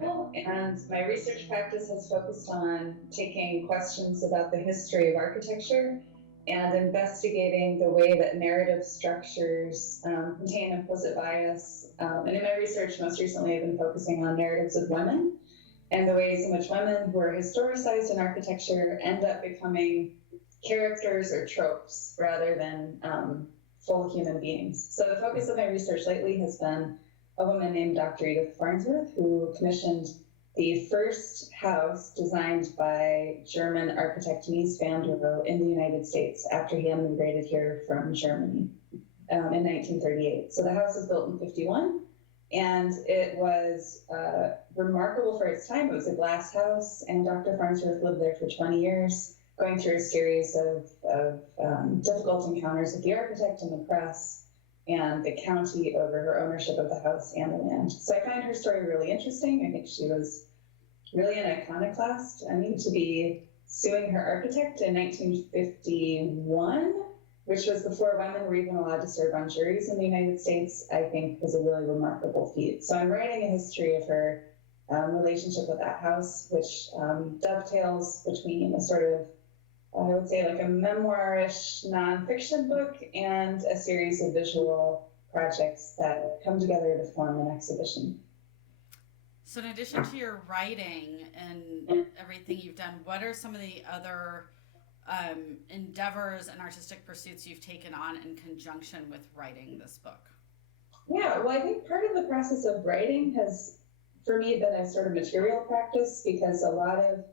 WENDL, and my research practice has focused on taking questions about the history of architecture and investigating the way that narrative structures contain implicit bias. And in my research, most recently, I've been focusing on narratives of women and the ways in which women who are historicized in architecture end up becoming characters or tropes rather than full human beings. So the focus of my research lately has been a woman named Dr. Edith Farnsworth, who commissioned the first house designed by German architect Mies van der Rohe in the United States after he immigrated here from Germany in 1938. So the house was built in 51, and it was remarkable for its time. It was a glass house, and Dr. Farnsworth lived there for 20 years, going through a series of difficult encounters with the architect and the press and the county over her ownership of the house and the land. So I find her story really interesting. I think she was really an iconoclast. I mean, to be suing her architect in 1951, which was before women were even allowed to serve on juries in the United States, I think was a really remarkable feat. So I'm writing a history of her relationship with that house, which dovetails between a sort of, I would say, like a memoirish nonfiction book and a series of visual projects that come together to form an exhibition. So in addition to your writing and everything you've done, what are some of the other endeavors and artistic pursuits you've taken on in conjunction with writing this book? Yeah, well, I think part of the process of writing has, for me, been a sort of material practice, because a lot of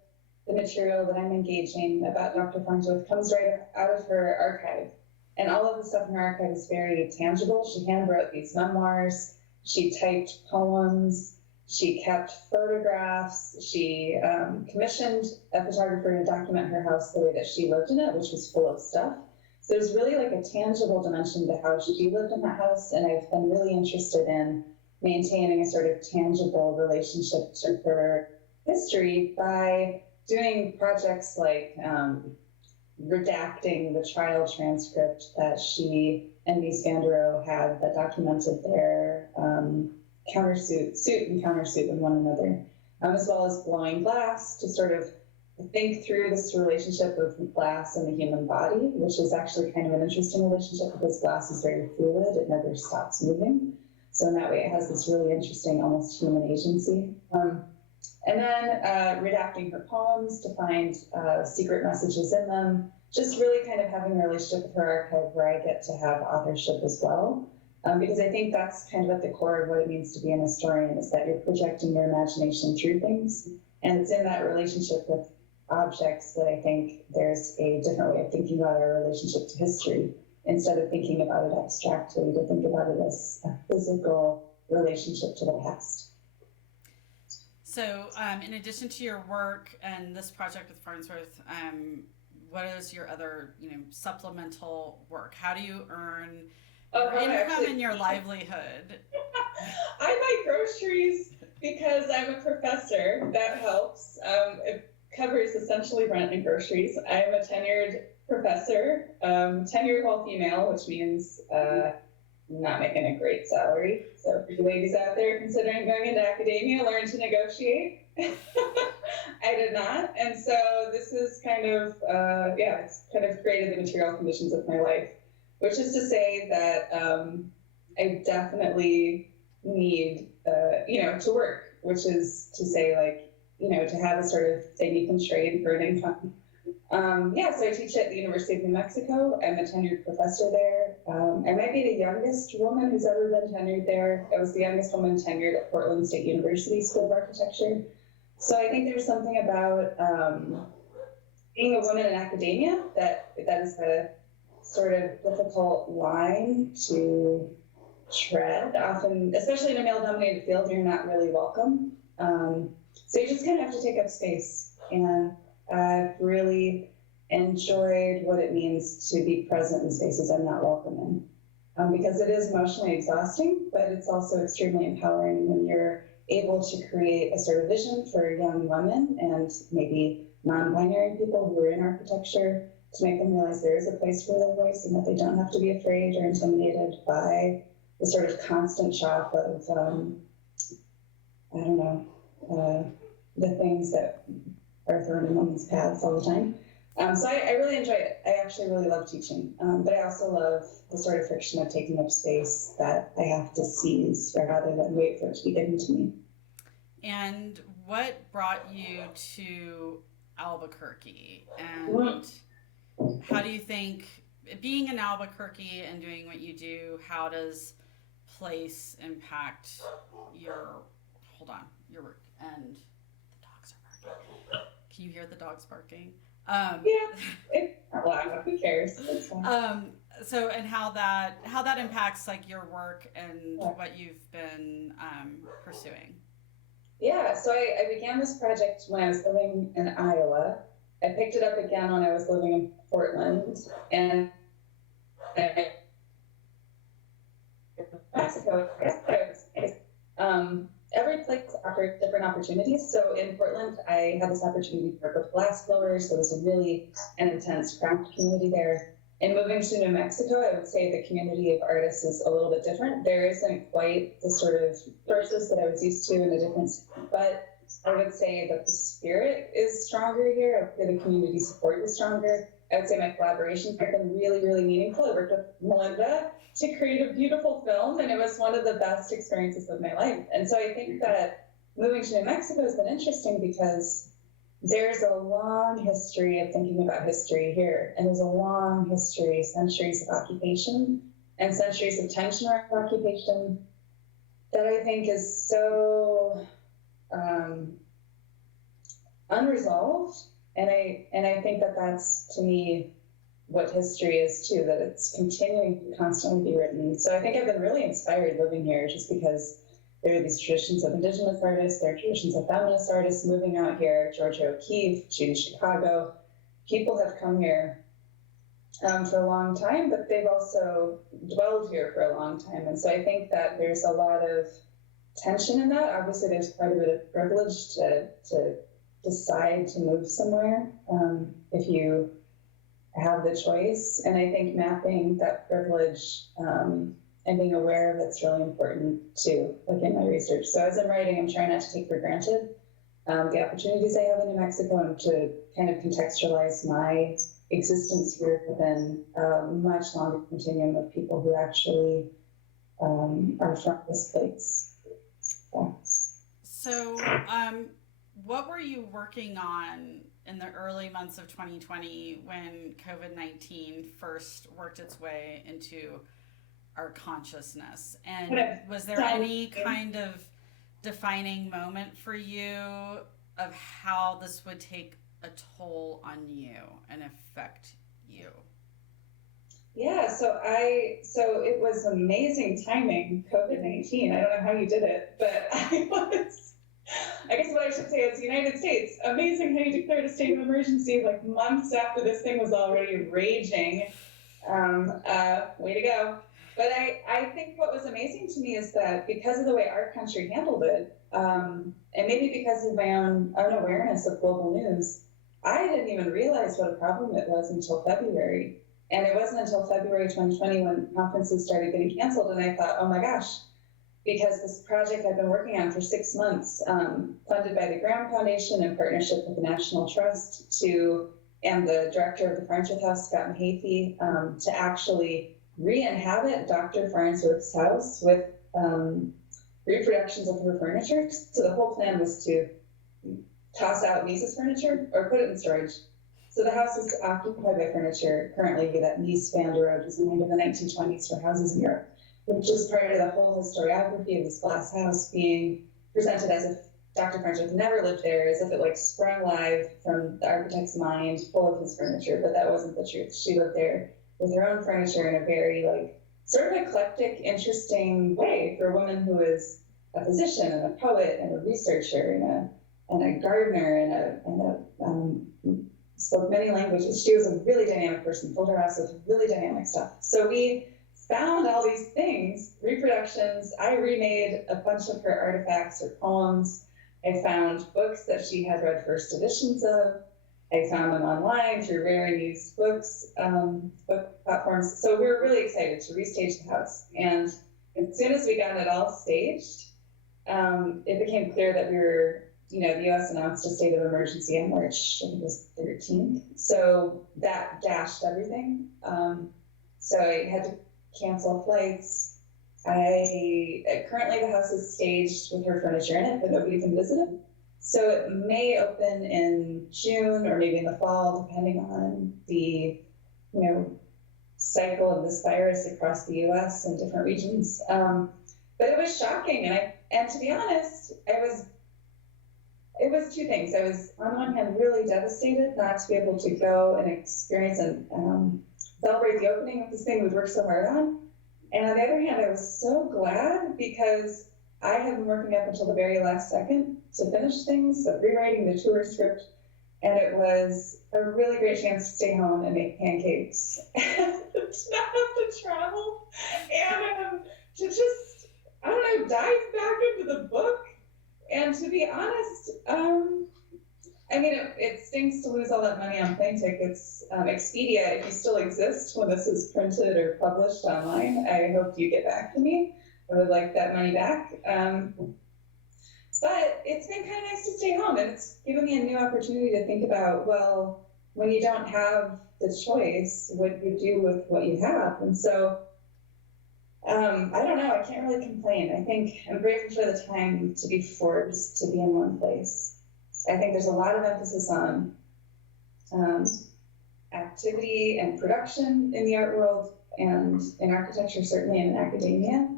the material that I'm engaging about Dr. Farnsworth comes right out of her archive. And all of the stuff in her archive is very tangible. She handwrote these memoirs, she typed poems, she kept photographs, she commissioned a photographer to document her house the way that she lived in it, which was full of stuff. So there's really like a tangible dimension to how she lived in that house, and I've been really interested in maintaining a sort of tangible relationship to her history by doing projects like redacting the trial transcript that she and Mies van der Rohe had that documented their suit and countersuit with one another, as well as blowing glass to sort of think through this relationship of glass and the human body, which is actually kind of an interesting relationship because glass is very fluid, it never stops moving. So in that way, it has this really interesting, almost human agency. And then redacting her poems to find secret messages in them, just really kind of having a relationship with her archive where I get to have authorship as well. Because I think that's kind of at the core of what it means to be an historian, is that you're projecting your imagination through things. And it's in that relationship with objects that I think there's a different way of thinking about our relationship to history, instead of thinking about it abstractly, to think about it as a physical relationship to the past. So in addition to your work and this project with Farnsworth, what is your other, supplemental work? How do you earn income and your livelihood? I buy groceries because I'm a professor. That helps. It covers essentially rent and groceries. I am a tenured professor, tenured while female, which means not making a great salary. So for you ladies out there considering going into academia, learn to negotiate. I did not. And so this is kind of, it's kind of created the material conditions of my life, which is to say that I definitely need, to work, which is to say, like, to have a sort of thing you can trade for an income. So I teach at the University of New Mexico. I'm a tenured professor there. I might be the youngest woman who's ever been tenured there. I was the youngest woman tenured at Portland State University School of Architecture. So I think there's something about being a woman in academia that is a sort of difficult line to tread. Often, especially in a male-dominated field, you're not really welcome. So you just kind of have to take up space. And I've really enjoyed what it means to be present in spaces I'm not welcome in, because it is emotionally exhausting, but it's also extremely empowering when you're able to create a sort of vision for young women and maybe non-binary people who are in architecture, to make them realize there is a place for their voice and that they don't have to be afraid or intimidated by the sort of constant shock of, the things that are thrown in one's paths all the time. So I really enjoy it. I actually really love teaching, but I also love the sort of friction of taking up space that I have to seize rather than wait for it to be given to me. And what brought you to Albuquerque? And how do you think, being in Albuquerque and doing what you do, how does place impact your work? And the dogs are barking. Can you hear the dogs barking? Well, who cares? It's fine. So, and how that impacts like your work and what you've been pursuing. Yeah, so I began this project when I was living in Iowa. I picked it up again when I was living in Portland, and Mexico. Every place offered different opportunities. So in Portland, I had this opportunity to work with glass blowers. So there was a really an intense craft community there. And moving to New Mexico, I would say the community of artists is a little bit different. There isn't quite the sort of sources that I was used to in a different, but I would say that the spirit is stronger here. The community support is stronger. I would say my collaborations have been really, really meaningful. I worked with Melinda to create a beautiful film, and it was one of the best experiences of my life. And so I think that moving to New Mexico has been interesting because there's a long history of thinking about history here, and there's a long history, centuries of occupation and centuries of tension around occupation that I think is so unresolved. And I think that that's, to me, what history is too, that it's continuing to constantly be written. So I think I've been really inspired living here just because there are these traditions of Indigenous artists, there are traditions of feminist artists moving out here, Georgia O'Keeffe, Judy Chicago. People have come here for a long time, but they've also dwelled here for a long time. And so I think that there's a lot of tension in that. Obviously, there's quite a bit of privilege to decide to move somewhere if you have the choice. And I think mapping that privilege and being aware of it's really important too, like in my research. So as I'm writing, I'm trying not to take for granted the opportunities I have in New Mexico and to kind of contextualize my existence here within a much longer continuum of people who actually are from this place. Yeah. So, what were you working on in the early months of 2020 when COVID-19 first worked its way into our consciousness? And was there any kind of defining moment for you of how this would take a toll on you and affect you? Yeah, so it was amazing timing, COVID-19. I don't know how you did it, but I guess what I should say is United States, amazing how you declared a state of emergency like months after this thing was already raging. Way to go. But I think what was amazing to me is that because of the way our country handled it, and maybe because of my own unawareness of global news, I didn't even realize what a problem it was until February. And it wasn't until February 2020 when conferences started getting canceled, and I thought, oh my gosh, because this project I've been working on for 6 months, funded by the Graham Foundation in partnership with the National Trust and the director of the Farnsworth House, Scott Mahaffey, to actually re-inhabit Dr. Farnsworth's house with reproductions of her furniture. So the whole plan was to toss out Mises furniture or put it in storage. So the house is occupied by furniture currently that Mies van der Rohe designed in the 1920s for houses in Europe, which is part of the whole historiography of this glass house being presented as if Dr. Farnsworth never lived there, as if it like sprung live from the architect's mind, full of his furniture, but that wasn't the truth. She lived there with her own furniture in a very like sort of eclectic, interesting way for a woman who is a physician and a poet and a researcher and a gardener and spoke many languages. She was a really dynamic person, filled her house with really dynamic stuff. So we found all these things, reproductions. I remade a bunch of her artifacts or poems. I found books that she had read first editions of. I found them online through rare and used books, book platforms. So we were really excited to restage the house. And as soon as we got it all staged, it became clear that we were the U.S. announced a state of emergency on March, I think it was 13th. So that dashed everything. So I had to cancel flights. Currently the house is staged with her furniture in it, but nobody can visit it. So it may open in June or maybe in the fall, depending on the, cycle of this virus across the U.S. and different regions. But it was shocking, and to be honest, it was two things. I was, on one hand, really devastated not to be able to go and experience and celebrate the opening of this thing we've worked so hard on. And on the other hand, I was so glad because I have been working up until the very last second to finish things, so rewriting the tour script. And it was a really great chance to stay home and make pancakes and to not have to travel and to just, I don't know, dive back into the book. And to be honest, it stinks to lose all that money on plane tickets. Expedia, if you still exist when this is printed or published online, I hope you get back to me. I would like that money back. But it's been kind of nice to stay home, and it's given me a new opportunity to think about, well, when you don't have the choice, what do you do with what you have? And so, I don't know, I can't really complain. I think I'm grateful for the time to be forced to be in one place. I think there's a lot of emphasis on activity and production in the art world and in architecture, certainly, and in academia.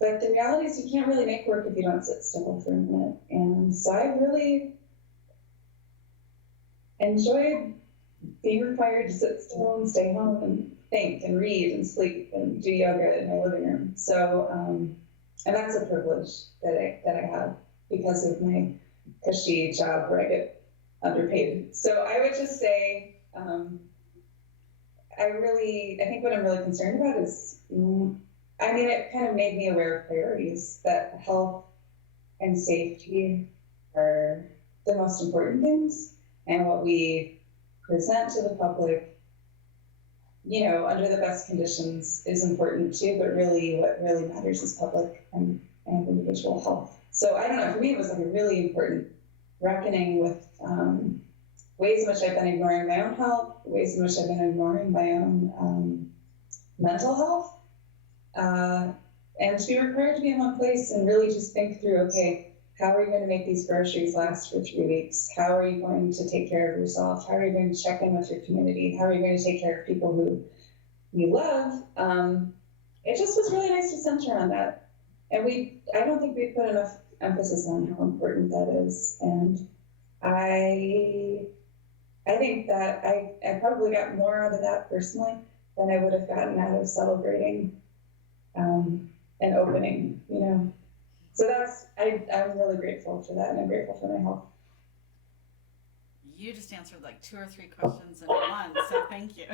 But the reality is you can't really make work if you don't sit still for a minute. And so I really enjoyed being required to sit still and stay home and think and read and sleep and do yoga in my living room. So, and that's a privilege that I have because of my cushy job where I get underpaid. So I would just say, I think what I'm really concerned about is, it kind of made me aware of priorities, that health and safety are the most important things, and what we present to the public, under the best conditions is important too, but really what really matters is public and individual health. So I don't know, for me it was like a really important reckoning with ways in which I've been ignoring my own health, ways in which I've been ignoring my own mental health. And to be required to be in one place and really just think through, okay, how are you going to make these groceries last for 3 weeks? How are you going to take care of yourself? How are you going to check in with your community? How are you going to take care of people who you love? It just was really nice to center on that. And I don't think we put enough emphasis on how important that is. And I think that I probably got more out of that personally than I would have gotten out of celebrating an opening, So I'm really grateful for that, and I'm grateful for my health. You just answered like 2 or 3 questions in one, so thank you.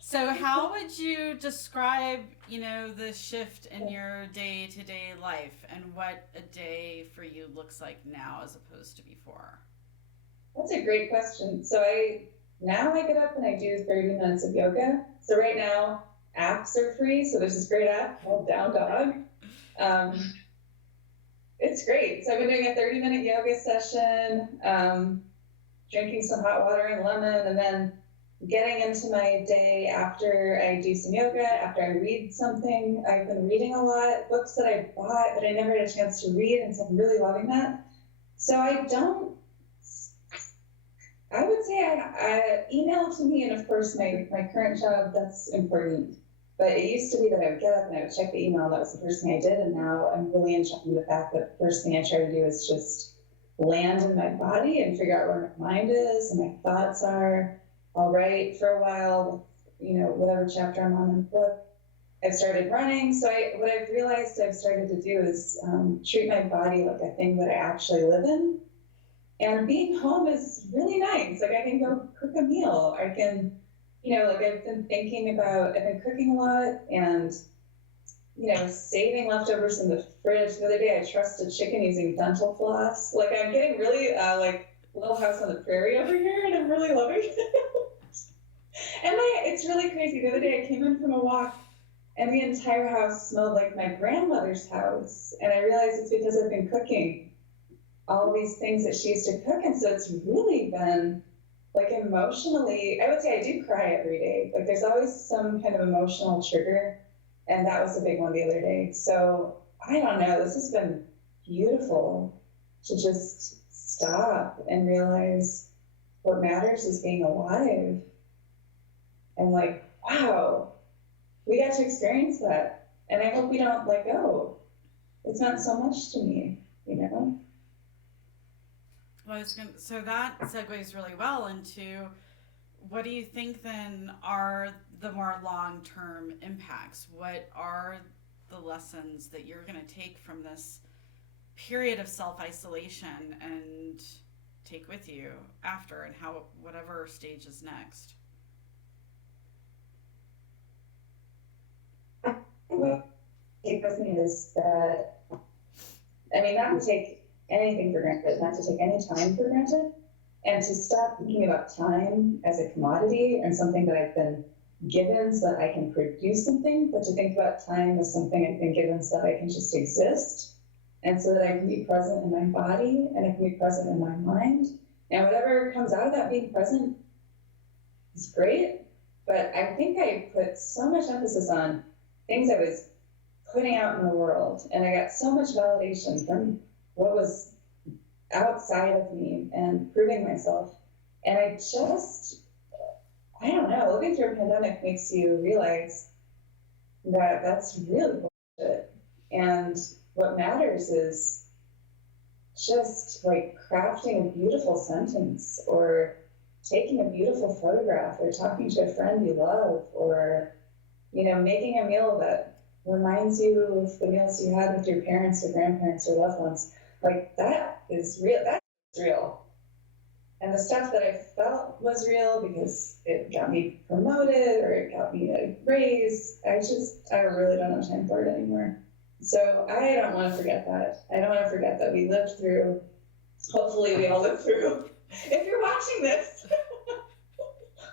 So how would you describe, the shift in your day-to-day life and what a day for you looks like now as opposed to before? That's a great question. So now I get up and I do 30 minutes of yoga. So right now, apps are free. So there's this great app called Down Dog. It's great. So I've been doing a 30-minute yoga session, drinking some hot water and lemon, and then getting into my day after I do some yoga, after I read something. I've been reading a lot, books that I bought but I never had a chance to read, and so I'm really loving that. So I would say email to me, and of course my current job, that's important. But it used to be that I would get up and I would check the email, and that was the first thing I did, and now I'm really enjoying the fact that the first thing I try to do is just land in my body and figure out where my mind is and my thoughts are. I'll write for a while, whatever chapter I'm on in the book. I've started running, so what I've realized I've started to do is treat my body like a thing that I actually live in. And being home is really nice. Like I can go cook a meal. I can, I've been cooking a lot and, saving leftovers in the fridge. The other day I trusted chicken using dental floss. Like I'm getting really like Little House on the Prairie over here, and I'm really loving it. And it's really crazy. The other day I came in from a walk and the entire house smelled like my grandmother's house. And I realized it's because I've been cooking all these things that she used to cook. And so it's really been like emotionally, I would say I do cry every day. Like there's always some kind of emotional trigger. And that was a big one the other day. So I don't know, this has been beautiful to just stop and realize what matters is being alive. And like, wow, we got to experience that. And I hope we don't let go. It's not so much to me, you know? Well, so that segues really well into what do you think then are the more long-term impacts? What are the lessons that you're going to take from this period of self-isolation and take with you after, and how whatever stage is next? What I take with me is that, I mean, not to take anything for granted, not to take any time for granted, and to stop thinking about time as a commodity and something that I've been given so that I can produce something, but to think about time as something I've been given so that I can just exist, and so that I can be present in my body and I can be present in my mind. And whatever comes out of that being present is great, but I think I put so much emphasis on things I was putting out in the world, and I got so much validation from what was outside of me and proving myself. And I don't know, living through a pandemic makes you realize that that's really bullshit. And what matters is just like crafting a beautiful sentence, or taking a beautiful photograph, or talking to a friend you love, or, you know, making a meal that reminds you of the meals you had with your parents or grandparents or loved ones. Like that is real. That's real. And the stuff that I felt was real because it got me promoted or it got me a raise, I really don't have time for it anymore. So I don't want to forget that. I don't want to forget that we lived through, hopefully we all lived through. If you're watching this,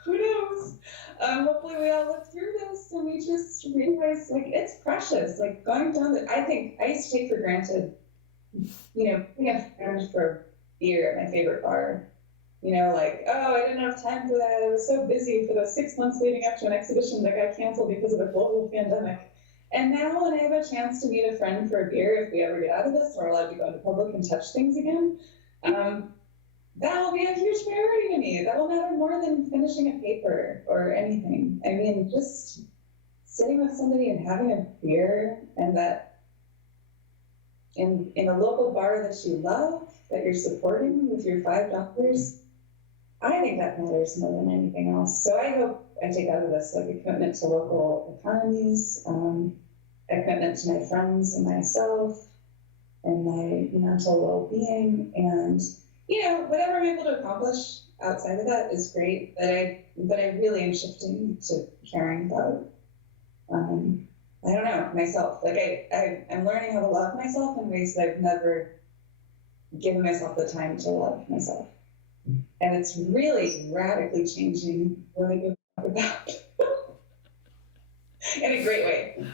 who knows? Hopefully we all lived through this and we just realized like it's precious. Like going down I think I used to take for granted, you know, being a friend for beer at my favorite bar. You know, like, oh, I didn't have time for that. I was so busy for those 6 months leading up to an exhibition that got canceled because of a global pandemic. And now when I have a chance to meet a friend for a beer, if we ever get out of this, we're allowed to go into public and touch things again, that will be a huge priority to me. That will matter more than finishing a paper or anything. I mean, just sitting with somebody and having a beer, and that in a local bar that you love, that you're supporting with your $5, I think that matters more than anything else. So I hope I take out of this like a commitment to local economies, a commitment to my friends and myself and my mental well-being, and you know, whatever I'm able to accomplish outside of that is great. But I really am shifting to caring about, I don't know, myself. Like I'm learning how to love myself in ways that I've never given myself the time to love myself. And it's really radically changing what I give about in a great way.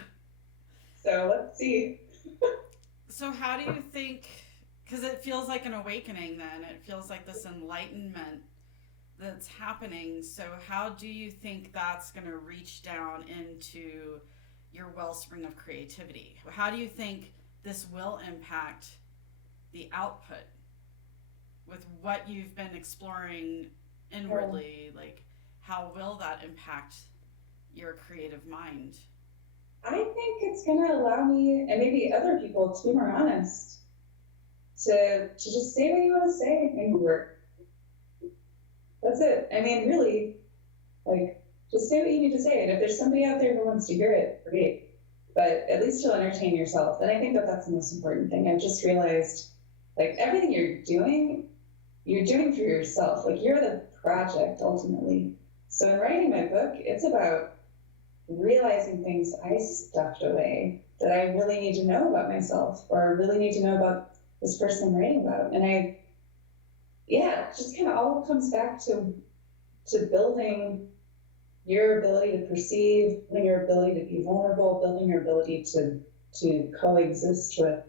So let's see. So how do you think, because it feels like an awakening then, it feels like this enlightenment that's happening. So how do you think that's going to reach down into your wellspring of creativity? How do you think this will impact the output with what you've been exploring inwardly? Like, how will that impact your creative mind? I think it's going to allow me, and maybe other people, to be more honest, to just say what you want to say in your work. That's it. I mean, really, like, just say what you need to say. And if there's somebody out there who wants to hear it, great. But at least you'll entertain yourself. And I think that that's the most important thing. I've just realized, like, everything you're doing for yourself. Like, you're the project, ultimately. So in writing my book, it's about realizing things I stuffed away that I really need to know about myself, or really need to know about this person I'm writing about. And it just kind of all comes back to building your ability to perceive, building your ability to be vulnerable, building your ability to coexist with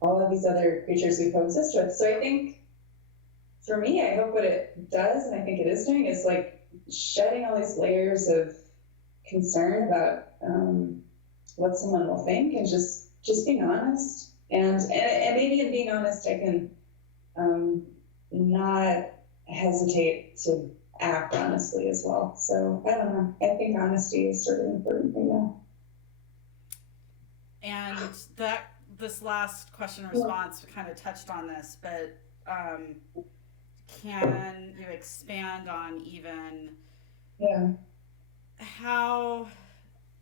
all of these other creatures we coexist with. So I think for me, I hope what it does, and I think it is doing, is like shedding all these layers of concern about what someone will think, and just being honest. And maybe in being honest, I can not hesitate to act honestly as well. So I don't know. I think honesty is sort of an important thing now. And this last question and response kind of touched on this, but can you expand on even how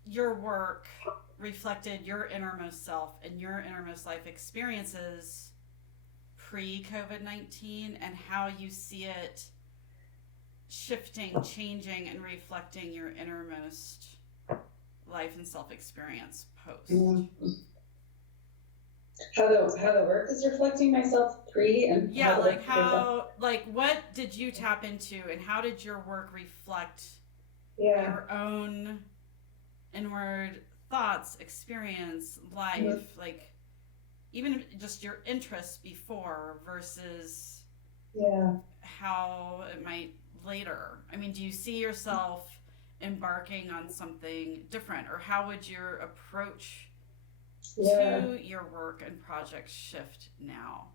your work reflected your innermost self and your innermost life experiences pre-COVID-19, and how you see it shifting, changing, and reflecting your innermost life and self-experience post? How the work is reflecting myself pre, and what did you tap into, and how did your work reflect your own inward thoughts, experience, life, like even just your interests before versus how it might later? I mean, do you see yourself embarking on something different, or how would your approach to your work and projects shift now?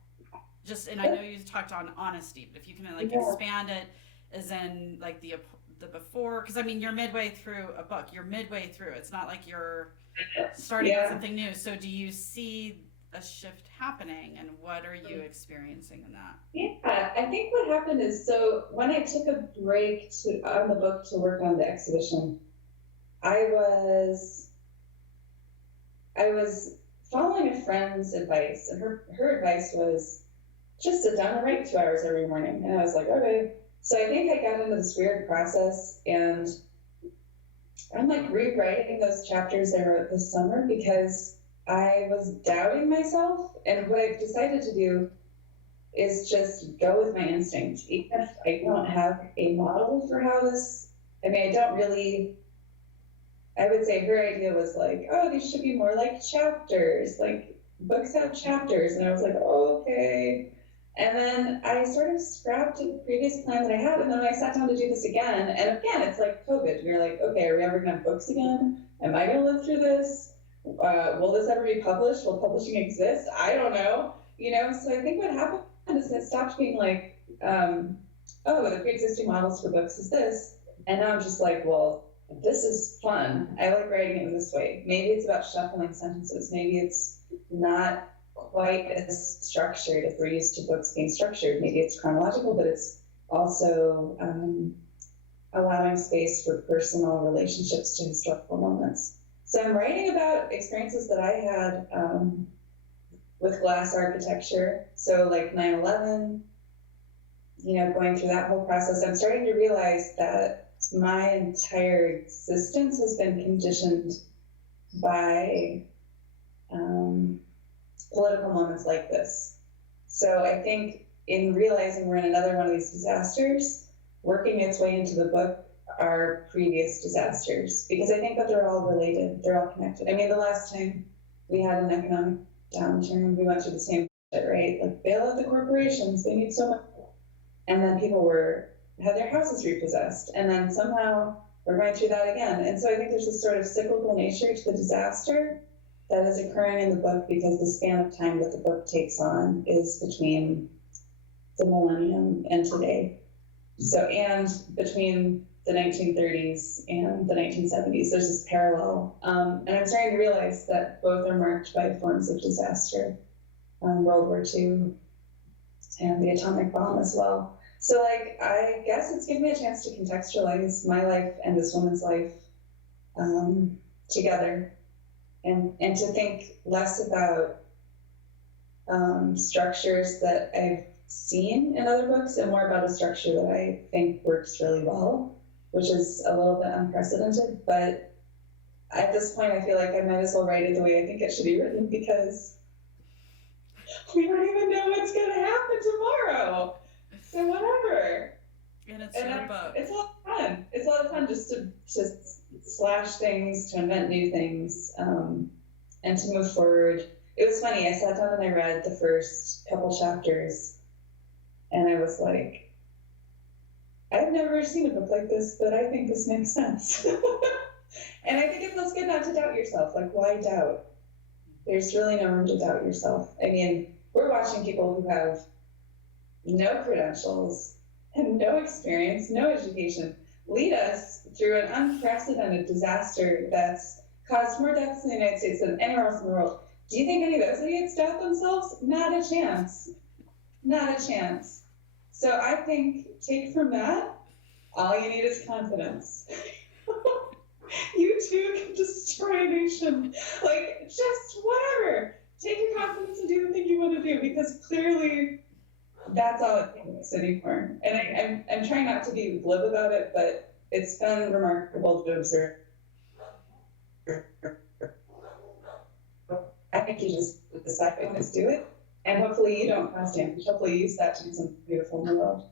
Just, and I know you talked on honesty, but if you can like expand it, as in like the before, because I mean you're midway through a book, you're midway through. It's not like you're starting on something new. So do you see a shift happening, and what are you experiencing in that? Yeah, I think what happened is, so when I took a break on the book to work on the exhibition, I was following a friend's advice, and her advice was just sit down and write 2 hours every morning. And I was like, okay. So I think I got into this weird process, and I'm like rewriting those chapters I wrote this summer because I was doubting myself. And what I've decided to do is just go with my instincts. Even if I don't have a model for how this, I mean, I don't really, I would say her idea was like, oh, these should be more like chapters, like books have chapters. And I was like, oh, okay. And then I sort of scrapped a previous plan that I had, and then I sat down to do this again. And again, it's like COVID. You're like, okay, are we ever gonna have books again? Am I gonna live through this? Will this ever be published? Will publishing exist? I don't know. So I think what happened is it stopped being like, oh, the pre-existing models for books is this. And now I'm just like, well, this is fun. I like writing it in this way. Maybe it's about shuffling sentences. Maybe it's not quite as structured if we're used to books being structured. Maybe it's chronological, but it's also allowing space for personal relationships to historical moments. So I'm writing about experiences that I had with glass architecture. So like 9/11, going through that whole process, I'm starting to realize that my entire existence has been conditioned by political moments like this. So I think in realizing we're in another one of these disasters, working its way into the book are previous disasters, because I think that they're all related, they're all connected. I mean, the last time we had an economic downturn, we went through the same shit, right? Like, bail out the corporations, they need so much. And then people had their houses repossessed, and then somehow we're going through that again. And so I think there's this sort of cyclical nature to the disaster that is occurring in the book, because the span of time that the book takes on is between the millennium and today. So, and between the 1930s and the 1970s, there's this parallel. And I'm starting to realize that both are marked by forms of disaster, World War II and the atomic bomb as well. So like, I guess it's given me a chance to contextualize my life and this woman's life together, and to think less about structures that I've seen in other books, and more about a structure that I think works really well, which is a little bit unprecedented. But at this point, I feel like I might as well write it the way I think it should be written, because we don't even know what's going to happen tomorrow. So whatever. And it's your book. It's a lot of fun. It's it's a lot of fun just to slash things, to invent new things, and to move forward. It was funny, I sat down and I read the first couple chapters, and I was like, I've never seen a book like this, but I think this makes sense. And I think it feels good not to doubt yourself. Like, why doubt? There's really no room to doubt yourself. I mean, we're watching people who have no credentials and no experience, no education, lead us through an unprecedented disaster that's caused more deaths in the United States than anywhere else in the world. Do you think any of those idiots doubt themselves? Not a chance. Not a chance. So I think, take from that, all you need is confidence. You too can destroy a nation. Like, just whatever. Take your confidence and do the thing you want to do, because clearly that's all it takes anymore. And I'm trying not to be glib about it, but it's been remarkable to observe. I think you just decide, let's do it. And hopefully you don't cause damage. Hopefully you use that to do something beautiful in the world.